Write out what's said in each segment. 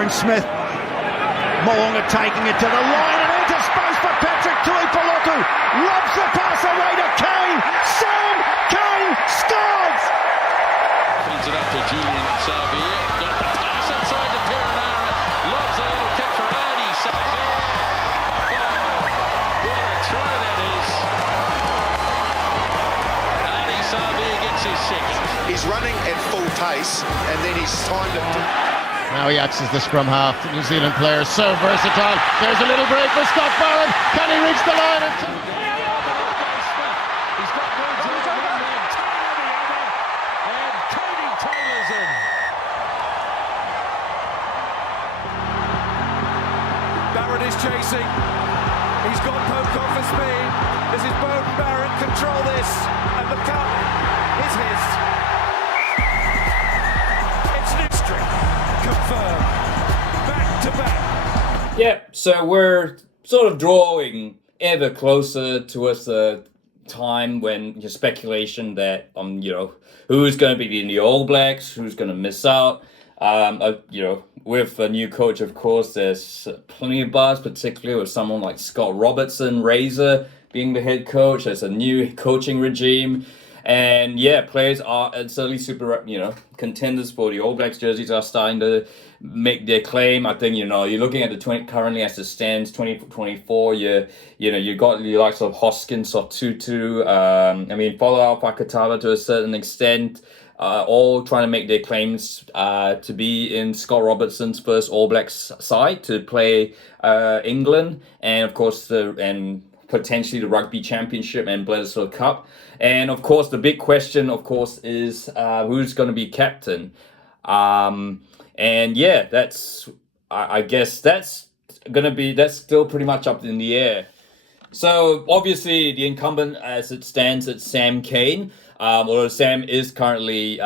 Aaron Smith. Mo'unga taking it to the line and into space for Patrick Tuipulotu. Lobs the pass away to Kane. Sam Kane scores! Feeds it up to Julian Savea. Got the pass inside to Perenara. Lobs a little kick for Ardie Savea. Oh, what a try that is. Ardie Savea gets his second. He's running at full pace and then he's timed it. Now he acts as the scrum half. The New Zealand player, so versatile. There's a little break for Scott Barrett. Can he reach the line? He's got Woods on one man, Taylor the other, and Cody Taylor's in. Barrett is chasing. He's got Pocock for speed. This is Beauden Barrett. Control this. And the cup is his. It's history. Confirmed. Back to back. Yeah, so we're sort of drawing ever closer towards the time when your speculation that who's going to be in the All Blacks, who's going to miss out. With a new coach, of course, there's plenty of buzz, particularly with someone like Scott Robertson, Razor, being the head coach. There's a new coaching regime. And yeah, players are certainly super, contenders for the All Blacks jerseys are starting to make their claim. I think, you're looking at the currently as it stands, 2024, you got the likes of Hoskins or Tutu, follow Fakatava to a certain extent, all trying to make their claims to be in Scott Robertson's first All Blacks side to play England, and of course, and potentially the Rugby Championship and Bledisloe Cup. And of course, the big question, of course, is who's going to be captain. And yeah, I guess that's still pretty much up in the air. So obviously, the incumbent as it stands is Sam Cane. Although Sam is currently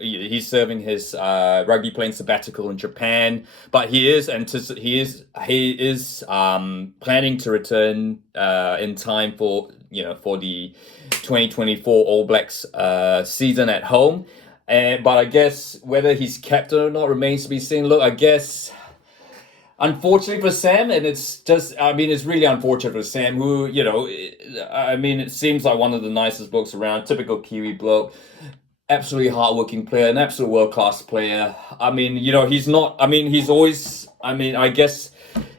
he's serving his rugby playing sabbatical in Japan, but he is planning to return in time for the 2024 All Blacks season at home. But I guess whether he's captain or not remains to be seen. Look, I guess, unfortunately for Sam, and it's really unfortunate for Sam, who, it seems like one of the nicest blokes around, typical Kiwi bloke, absolutely hardworking player, an absolute world-class player.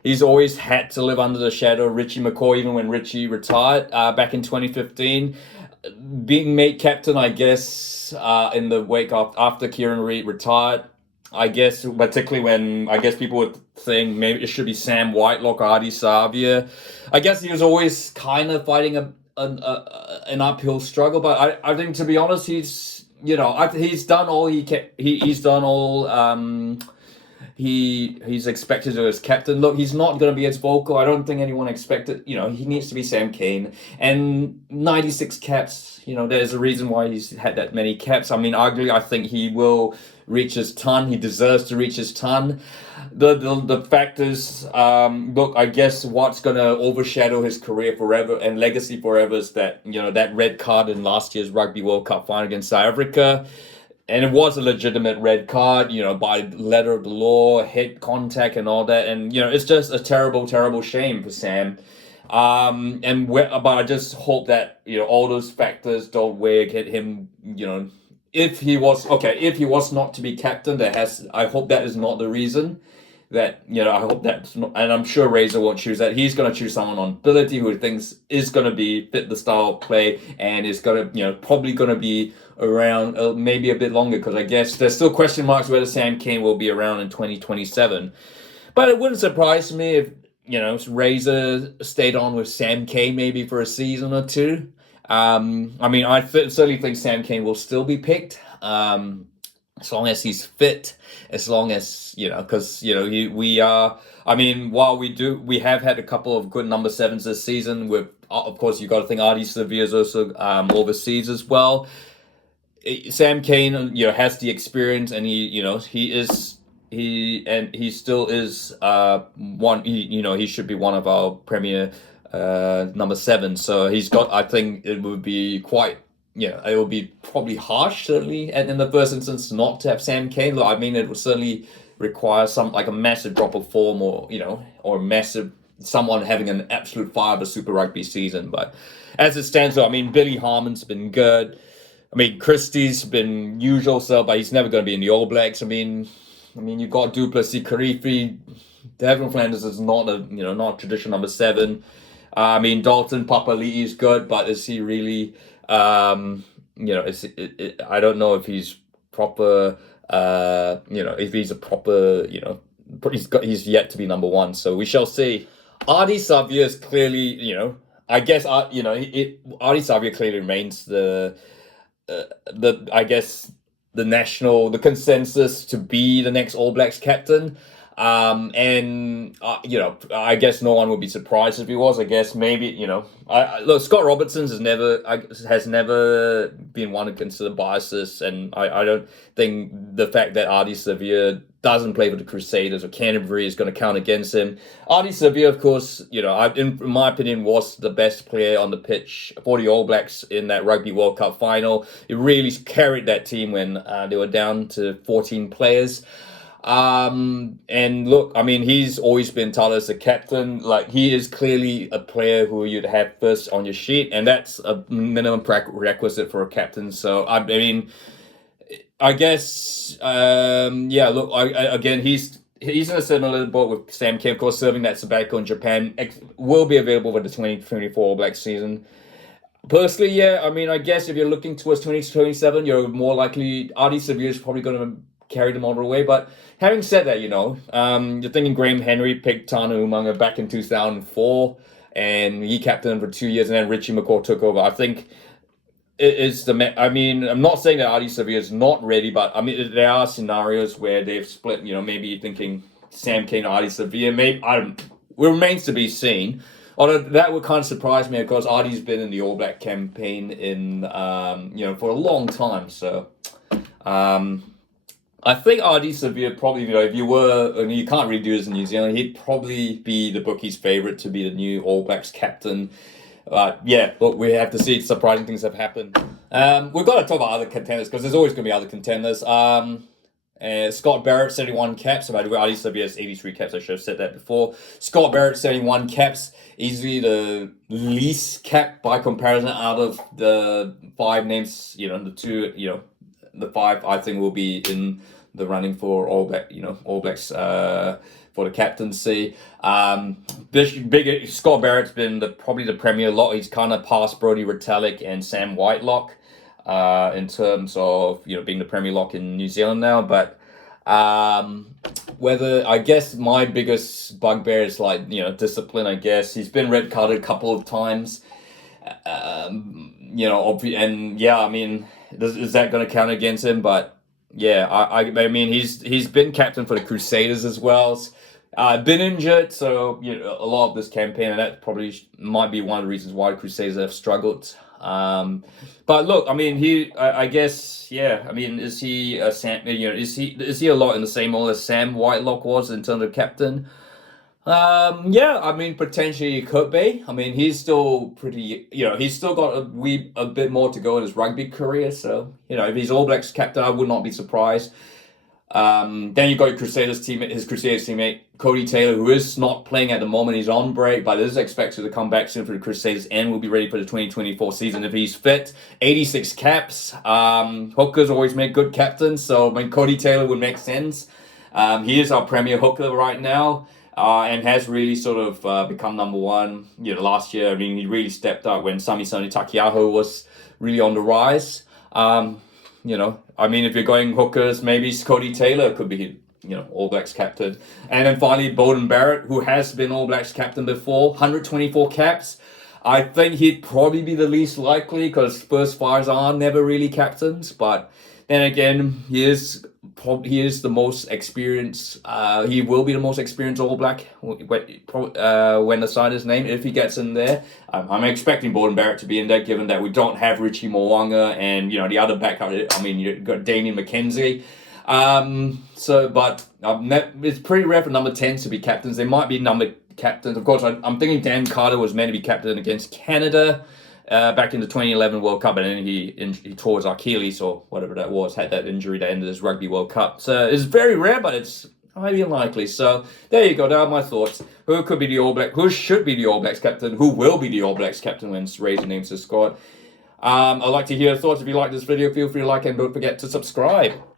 He's always had to live under the shadow of Richie McCaw, even when Richie retired back in 2015. Being made captain, I guess, in the wake after Kieran Reid retired, I guess, particularly when people were saying maybe it should be Sam Whitelock or Ardie Savea. I guess he was always kind of fighting an uphill struggle, but I think, to be honest, he's done all he's expected to as captain. Look, he's not going to be as vocal. I don't think anyone expected. He needs to be Sam Cane, and 96 caps. There's a reason why he's had that many caps. Arguably, I think he will reach his ton. He deserves to reach his ton. The fact is, look, I guess what's going to overshadow his career forever and legacy forever is that, that red card in last year's Rugby World Cup final against South Africa. And it was a legitimate red card, by letter of the law, head contact and all that. And, it's just a terrible, terrible shame for Sam. But I just hope that, all those factors don't weigh against him, if he was not to be captain, I hope that is not the reason. That, I hope that's not, and I'm sure Razor won't choose that. He's going to choose someone on ability who he thinks is going to be fit the style of play and is going to, probably going to be around maybe a bit longer, because I guess there's still question marks whether Sam Cane will be around in 2027. But it wouldn't surprise me if, Razor stayed on with Sam Cane maybe for a season or two. I certainly think Sam Cane will still be picked. As long as he's fit, as long as, because, we have had a couple of good number sevens this season with, of course, you got to think Ardie Savea is also overseas as well. Sam Cane, has the experience, and he still is he should be one of our premier number seven. So he's got, I think it would be quite, it would be probably harsh, certainly, and in the first instance, not to have Sam Cane. It would certainly require some like a massive drop of form, or or massive someone having an absolute fire of a Super Rugby season. But as it stands, though, I mean, Billy Harmon's been good. I mean, Christie's been usual, so, but he's never going to be in the All Blacks. I mean, you've got Duplessis, Karifi. Devin Flanders is not a not traditional number 7. I mean, Dalton Papali'i is good, but is he really? I don't know if he's proper. If he's a proper. He's yet to be number 1, so we shall see. Ardie Savea is clearly, I guess, Ardie Savea clearly remains the consensus to be the next All Blacks captain. I guess no one would be surprised if he was. I guess maybe, look, Scott Robertson has never been one to consider biases, and I don't think the fact that Ardie Savea doesn't play for the Crusaders or Canterbury is going to count against him. Ardie Savea, of course, in my opinion, was the best player on the pitch for the All Blacks in that Rugby World Cup final. He really carried that team when they were down to 14 players. And look, I mean, he's always been touted as a captain. Like, he is clearly a player who you'd have first on your sheet, and that's a minimum prerequisite for a captain. So, I mean, I guess, look, again, he's in a similar boat with Sam Kerr, of course, serving that sabbatical in Japan, will be available for the 2024 All Black season. Personally, yeah, I mean, I guess if you're looking towards 2027, you're more likely, Ardie Savea is probably going to carry them all the way. But having said that, you're thinking Graham Henry picked Tana Umaga back in 2004, and he captained for 2 years, and then Richie McCaw took over. I think I'm not saying that Ardie Savea is not ready, but I mean, there are scenarios where they've split, maybe thinking Sam Cane or Ardie Savea. Maybe, it remains to be seen. Although that would kind of surprise me, because Ardie's been in the All Black campaign for a long time. So, I think Ardie Savea probably, if you can't really do this in New Zealand, he'd probably be the bookies' favourite to be the new All Blacks captain. But look, we have to see. Surprising things have happened. We've got to talk about other contenders, because there's always going to be other contenders. Scott Barrett, 71 caps. By the way, Ardie Savea has 83 caps. I should have said that before. Scott Barrett, 71 caps. Easily the least cap by comparison out of the 5 names. The 5 I think will be in the running for All Blacks for the captaincy. Scott Barrett's been probably the premier lock. He's kind of past Brodie Retallick and Sam Whitelock in terms of being the premier lock in New Zealand now. But whether, I guess my biggest bugbear is discipline. I guess he's been red carded a couple of times. I mean, is that going to count against him? But yeah, I mean, he's been captain for the Crusaders as well. Been injured, so a lot of this campaign, and that probably might be one of the reasons why the Crusaders have struggled. But look, I mean, I guess, I mean, is he a Sam? Is he a lot in the same mold as Sam Whitelock was in terms of captain? I mean, potentially he could be. I mean, he's still pretty, he's still got a bit more to go in his rugby career. So, if he's All Blacks captain, I would not be surprised. Then you've got his Crusaders teammate, Cody Taylor, who is not playing at the moment. He's on break, but is expected to come back soon for the Crusaders and will be ready for the 2024 season if he's fit. 86 caps. Hookers always make good captains, so Cody Taylor would make sense. He is our premier hooker right now. And has really sort of become number 1. Last year, I mean, he really stepped up when Samisoni Takiaho was really on the rise. I mean, if you're going hookers, maybe Cody Taylor could be, All Blacks captain. And then finally, Beauden Barrett, who has been All Blacks captain before, 124 caps. I think he'd probably be the least likely, because first fires are never really captains. But then again, he is the most experienced. He will be the most experienced All Black when the side is named, if he gets in there. I'm expecting Beauden Barrett to be in there, given that we don't have Richie Mo'unga and the other backup. I mean, you've got Damien McKenzie. It's pretty rare for number 10s to be captains. They might be number captains. Of course, I'm thinking Dan Carter was meant to be captain against Canada back in the 2011 World Cup, and then he tore his Achilles or whatever that was, had that injury that ended his Rugby World Cup. So it's very rare, but highly unlikely. So there you go. There are my thoughts. Who could be the All Black? Who should be the All Blacks captain? Who will be the All Blacks captain when Razor names the squad? I'd like to hear your thoughts. If you like this video, feel free to like and don't forget to subscribe.